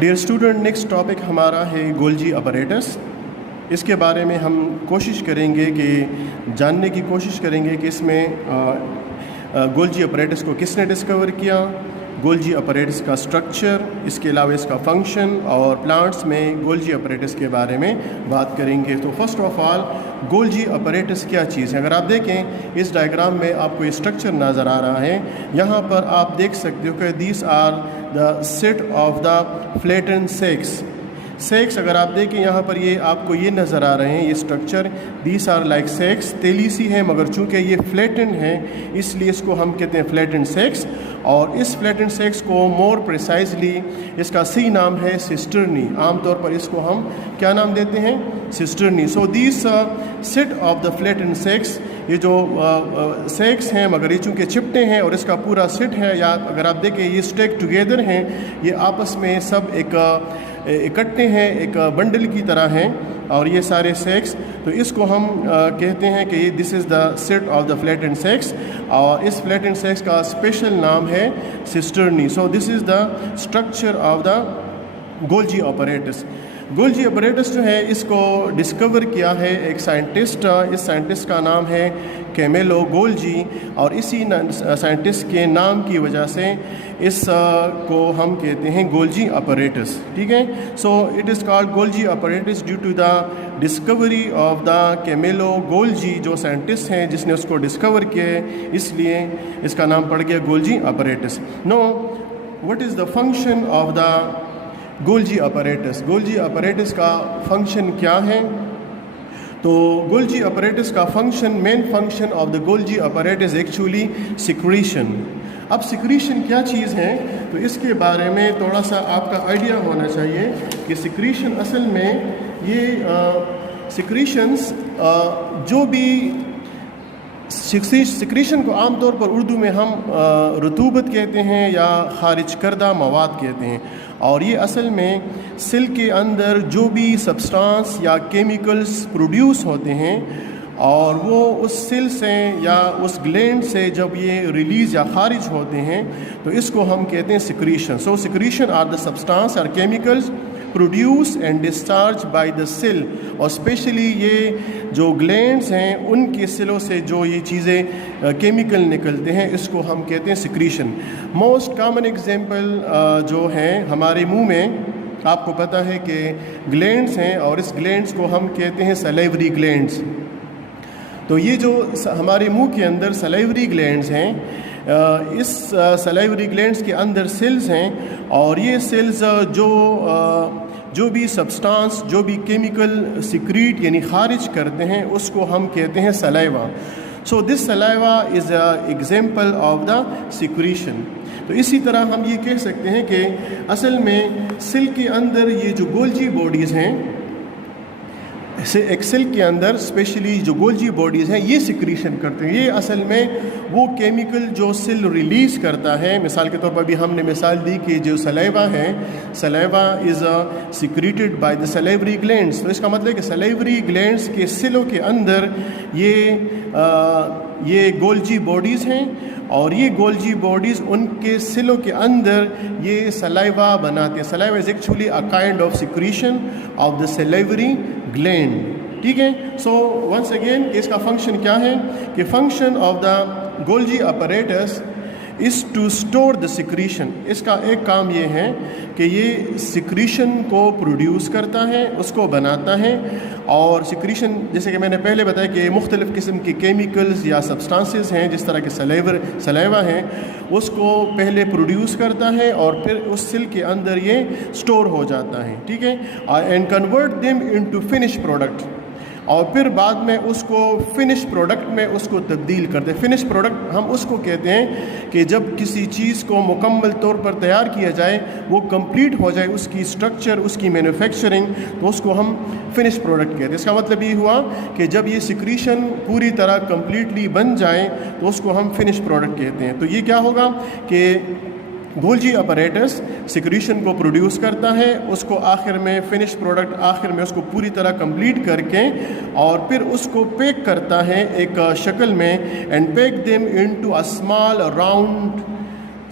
Dear student, next topic ہمارا ہے گولجی apparatus. اس کے بارے میں ہم کوشش کریں گے کہ جاننے کی کوشش کریں گے کہ اس میں گولجی اپریٹس کو کس نے ڈسکور کیا، گولجی اپریٹس کا سٹرکچر، اس کے علاوہ اس کا فنکشن، اور پلانٹس میں گولجی اپریٹس کے بارے میں بات کریں گے۔ تو فرسٹ آف آل گولجی اپریٹس کیا چیز ہے؟ اگر آپ دیکھیں اس ڈائیگرام میں آپ کو یہ سٹرکچر نظر آ رہا ہے، یہاں پر آپ دیکھ سکتے ہو کہ these are the set of the flattened sacs. اگر آپ دیکھیں یہاں پر یہ آپ کو یہ نظر آ رہے ہیں، یہ structure these are like sacs, تیلی سی ہے مگر چونکہ یہ فلیٹن ہے اس لیے اس کو ہم کہتے ہیں فلیٹن سیکس، اور اس فلیٹن سیکس کو مور پریسائزلی اس کا سی نام ہے سسٹرنی۔ عام طور پر اس کو ہم کیا نام دیتے ہیں؟ سسٹرنی۔ سو دیس set of the flattened sex, یہ جو سیکس ہیں مگر یہ چونکہ چپٹے ہیں اور اس کا پورا سیٹ ہے، یا اگر آپ دیکھیں یہ اسٹیک ٹوگیدر ہیں، یہ آپس میں سب ایک اکٹھے ہیں، ایک بنڈل کی طرح ہیں، اور یہ سارے سیکس، تو اس کو ہم کہتے ہیں کہ یہ this is the set of the flattened sacs, اور اس فلیٹن سیکس کا اسپیشل نام ہے cisternae. So this is the structure of the Golgi apparatus. Golgi apparatus جو ہے اس کو ڈسکور کیا ہے ایک سائنٹسٹ، اس سائنٹسٹ کا نام ہے کیمیلو گولجی، اور اسی سائنٹسٹ کے نام کی وجہ سے اس کو ہم کہتے ہیں گولجی اپریٹس، ٹھیک ہے۔ So it is called Golgi apparatus due to the discovery of the Camillo Golgi, جو سائنٹسٹ ہیں جس نے اس کو ڈسکور کیا ہے، اس لیے اس کا نام پڑ گیا Golgi apparatus. Now what is the function of the Golgi apparatus? Golgi apparatus کا فنکشن کیا ہے؟ تو گولجی اپریٹس کا function, main function of the Golgi apparatus actually secretion. اب سیکریشن کیا چیز ہے تو اس کے بارے میں تھوڑا سا آپ کا آئیڈیا ہونا چاہیے کہ سیکریشن اصل میں یہ سیکریشنز جو بھی سیکریشن کو عام طور پر اردو میں ہم رطوبت کہتے ہیں یا خارج کردہ مواد کہتے ہیں، اور یہ اصل میں سیل کے اندر جو بھی سبسٹانس یا کیمیکلز پروڈیوس ہوتے ہیں اور وہ اس سیل سے یا اس گلینڈ سے جب یہ ریلیز یا خارج ہوتے ہیں تو اس کو ہم کہتے ہیں secretion. So secretion are the substance اور chemicals produce and discharge by the cell, اور اسپیشلی یہ جو گلینڈز ہیں ان کے سیلوں سے جو یہ چیزیں کیمیکل نکلتے ہیں اس کو ہم کہتے ہیں سیکریشن۔ موسٹ کامن ایگزامپل جو ہیں ہمارے منہ میں، آپ کو پتہ ہے کہ گلینڈز ہیں، اور اس گلینڈز کو ہم کہتے ہیں سلیوری گلینڈز۔ تو یہ جو ہمارے منہ کے اندر سلیوری گلینڈز ہیں، اس سلیوری گلینڈز کے اندر سیلز ہیں، اور یہ سیلز جو بھی سبسٹانس، جو بھی کیمیکل سیکریٹ یعنی خارج کرتے ہیں اس کو ہم کہتے ہیں سلیوا۔ سو دس سلیوا از a example of the secretion. تو اسی طرح ہم یہ کہہ سکتے ہیں کہ اصل میں سیل کے اندر یہ جو گولجی باڈیز ہیں، ایک سیل کے اندر اسپیشلی جو گولجی باڈیز ہیں یہ سیکریشن کرتے ہیں۔ یہ اصل میں وہ کیمیکل جو سیل ریلیز کرتا ہے، مثال کے طور پر بھی ہم نے مثال دی کہ جو سلیوا ہے، saliva is secreted by the salivary glands. تو اس کا مطلب ہے کہ سلیوری گلینڈس کے سیلوں کے اندر یہ گولجی باڈیز ہیں، اور یہ گولجی باڈیز ان کے سیلوں کے اندر یہ سلائیوا بناتے ہیں۔ سلائیوا is actually a kind of secretion of the slavery gland, ٹھیک ہے۔ سو ونس اگین اس کا فنکشن کیا ہے کہ function of the Golgi apparatus is to store the secretion. اس کا ایک کام یہ ہے کہ یہ سیکریشن کو پروڈیوس کرتا ہے، اس کو بناتا ہے، اور سیکریشن جیسے کہ میں نے پہلے بتایا کہ مختلف قسم کے کیمیکلز یا سبسٹانسز ہیں جس طرح کے سلیوا ہیں، اس کو پہلے پروڈیوس کرتا ہے اور پھر اس سیل کے اندر یہ اسٹور ہو جاتا ہے، ٹھیک ہے، and convert them into finish product, اور پھر بعد میں اس کو فنش پروڈکٹ میں اس کو تبدیل کرتے ہیں۔ فنش پروڈکٹ ہم اس کو کہتے ہیں کہ جب کسی چیز کو مکمل طور پر تیار کیا جائے، وہ کمپلیٹ ہو جائے، اس کی اسٹرکچر، اس کی مینوفیکچرنگ، تو اس کو ہم فنش پروڈکٹ کہتے ہیں۔ اس کا مطلب یہ ہوا کہ جب یہ سیکریشن پوری طرح کمپلیٹلی بن جائے تو اس کو ہم فنش پروڈکٹ کہتے ہیں۔ تو یہ کیا ہوگا کہ گولجی اپریٹس سیکریشن کو پروڈیوس کرتا ہے، اس کو آخر میں فنش پروڈکٹ آخر میں اس کو پوری طرح کمپلیٹ کر کے اور پھر اس کو پیک کرتا ہے ایک شکل میں، and pack them into a small round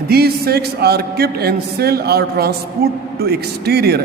these sacs are kept and cell are transport to exterior